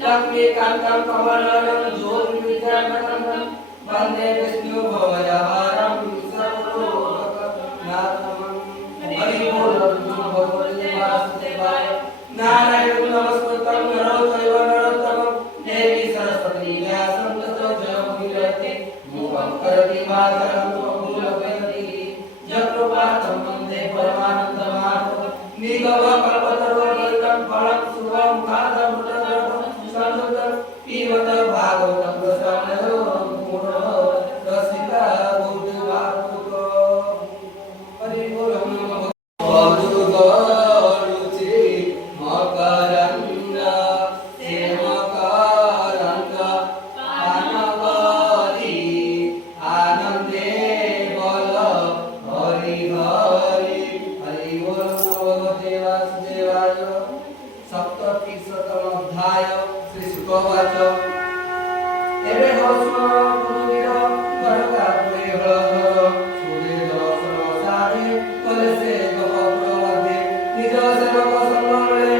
लक्ष्मीकान्तं कमलनयनं ज्योतिर्विद्यानगरं वन्दे विष्णुभवयहारं सर्वलोकनाथं। हरि बोल भगवते वासुदेवाय। नारायणं नमस्कृतं नरो चैव नरोत्तमं देवी सरस्वती व्यासं ततो जयमुदीरयते। मूकं करोति वाचालं बहुलभयति यत्कृपातं वन्दे परमानन्दमाधवं। निगमकल्पतरुर्गलितं फलं शुभं कादम्बरं संततं पिबत भागवतं प्रसादयो मूढो रसिका बुद्धिवाक्को। हरि बोल मधुगरुचि मकरन्द सेवकरन्द पानवरी आनन्दे बल हरि हरि। हरि बोल भगवते वासुदेवाय। सप्ततिशतमोऽध्याय श्री शुकवाच। एवे हस्म पुरुवीर गणकात्मे हळहळ सूर्य दर्शन साधे कलेसे गपप्रमध्ये निज सेवक संगमळे